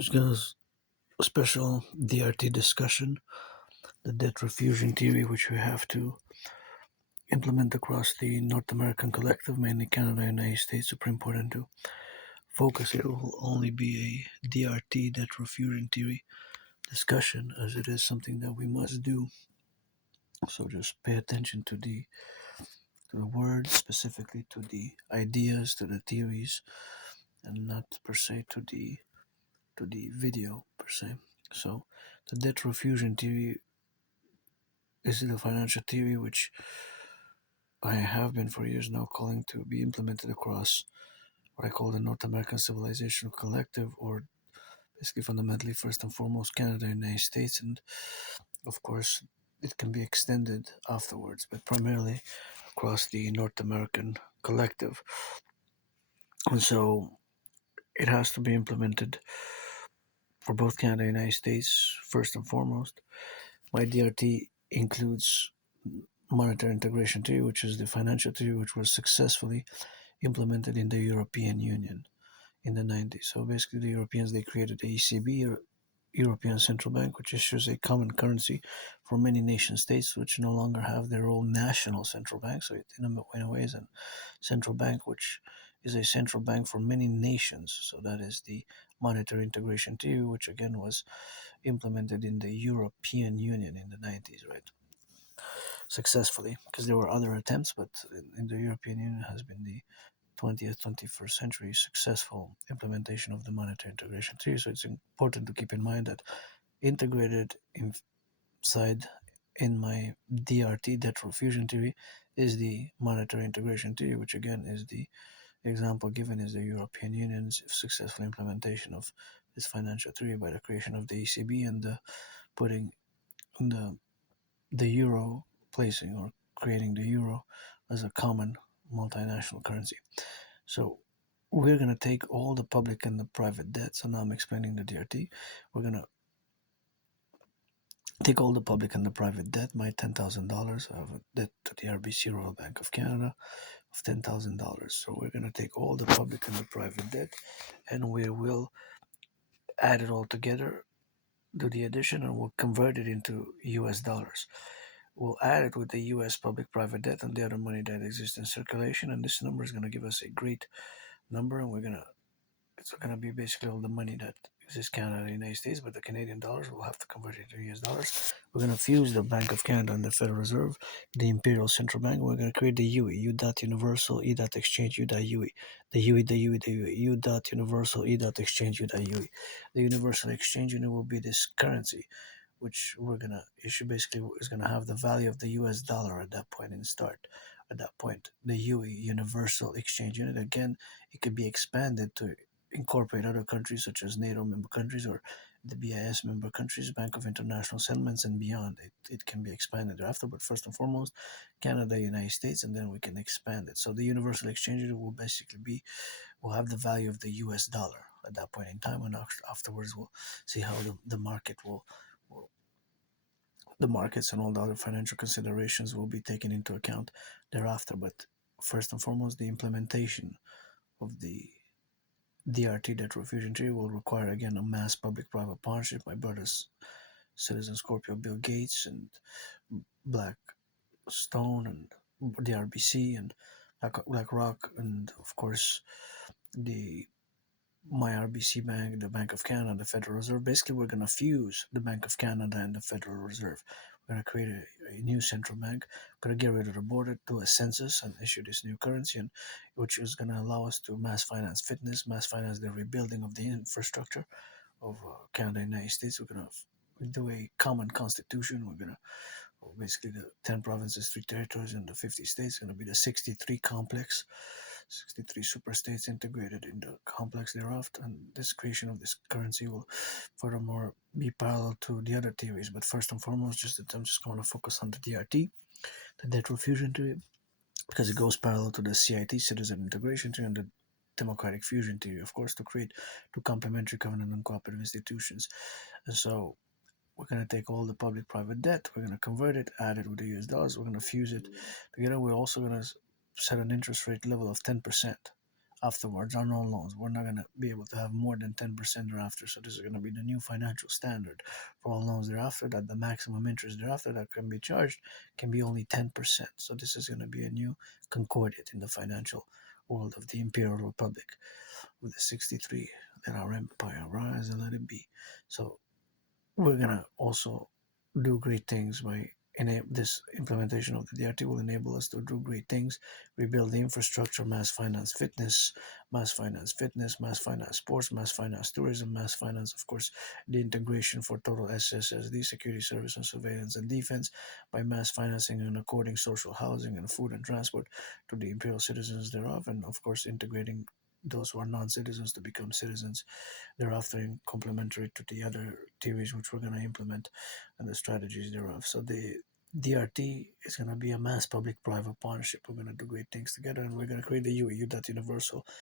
There's gonna a special DRT discussion, the debt refusion theory, which we have to implement across the North American collective, mainly Canada and United States. Super important to focus. It will only be a DRT, debt refusion theory discussion, as it is something that we must do. So just pay attention to the words, specifically to the ideas, to the theories, and not per se to the video per se. So the debt refusion theory is the financial theory which I have been for years now calling to be implemented across what I call the North American Civilisation Collective, or basically fundamentally first and foremost Canada and United States, and of course it can be extended afterwards, but primarily across the North American collective. And so it has to be implemented for both Canada and United States first and foremost. My DRT includes monetary integration theory, which is the financial theory which was successfully implemented in the European Union in the 90s. So basically, the Europeans, they created the ECB, or European Central Bank, which issues a common currency for many nation states which no longer have their own national central bank. So it, in a way, is a central bank which is a central bank for many nations. So that is the monetary integration theory, which again was implemented in the European Union in the 90s, right? Successfully, because there were other attempts, but in the European Union has been the 20th, 21st century successful implementation of the monetary integration theory. So it's important to keep in mind that integrated inside in my DRT, debt refusion theory, is the monetary integration theory, which again is the example given is the European Union's successful implementation of this financial theory by the creation of the ECB and the putting the euro, placing or creating the euro as a common multinational currency. So we're going to take all the public and the private debt. So now I'm explaining the DRT. We're going to take all the public and the private debt, my $10,000. I have a debt to the RBC Royal Bank of Canada of $10,000. So we're going to take all the public and the private debt, and we will add it all together, do the addition, and we'll convert it into US dollars. We'll add it with the US public private debt and the other money that exists in circulation, and this number is going to give us a great number, and it's going to be basically all the money that exists in Canada and the United States, but the Canadian dollars will have to convert it to US dollars. We're going to fuse the Bank of Canada and the Federal Reserve, the Imperial Central Bank. We're going to create the UE, U dot universal, E dot exchange, U dot UE. The UE, the UE, the UE, U dot universal, E dot exchange, U dot UE. The universal exchange unit will be this currency, which we're going to issue, basically is going to have the value of the US dollar at that point in start. At that point, the UE, Universal Exchange Unit, again, it could be expanded to incorporate other countries such as NATO member countries or the BIS member countries, Bank of International Settlements, and beyond. It can be expanded thereafter, but first and foremost, Canada, United States, and then we can expand it. So the universal exchange rate will basically will have the value of the US dollar at that point in time, and afterwards we'll see how the market will the markets and all the other financial considerations will be taken into account thereafter. But first and foremost, the implementation of the DRT, debt refusion theory, will require again a mass public-private partnership. My brother's Citizen Scorpio, Bill Gates, and Blackstone, and the RBC, and BlackRock, and of course the my RBC Bank, the Bank of Canada, the Federal Reserve. Basically, we're going to fuse the Bank of Canada and the Federal Reserve. We're going to create a new central bank. We're going to get rid of the border, do a census, and issue this new currency, and which is going to allow us to mass finance fitness, mass finance the rebuilding of the infrastructure of Canada and the United States. We're going to do a common constitution. We're going to basically the 10 provinces, 3 territories, and the 50 states. Going to be the 63 complex. 63 super states integrated in the complex thereafter, and this creation of this currency will furthermore be parallel to the other theories. But first and foremost, I'm just going to focus on the DRT, the debt refusion theory, because it goes parallel to the CIT, citizen integration theory, and the democratic fusion theory, of course, to create two complementary covenant and cooperative institutions. And so we're going to take all the public-private debt, we're going to convert it, add it with the US dollars, we're going to fuse it together. We're also going to set an interest rate level of 10% afterwards are no loans. We're not going to be able to have more than 10% thereafter. So this is going to be the new financial standard for all loans thereafter, that the maximum interest thereafter that can be charged can be only 10%. So this is going to be a new concordiate in the financial world of the Imperial Republic with the 63. Let our empire rise and let it be. So we're gonna also do great things by this implementation of the DRT will enable us to do great things, rebuild the infrastructure, mass finance fitness, mass finance fitness, mass finance sports, mass finance tourism, mass finance, of course, the integration for total SSSD, security service and surveillance and defense, by mass financing and according social housing and food and transport to the imperial citizens thereof, and of course integrating those who are non-citizens to become citizens thereafter, in complementary to the other theories which we're going to implement and the strategies thereof. So the DRT is going to be a mass public-private partnership. We're going to do great things together, and we're going to create the UEU that universal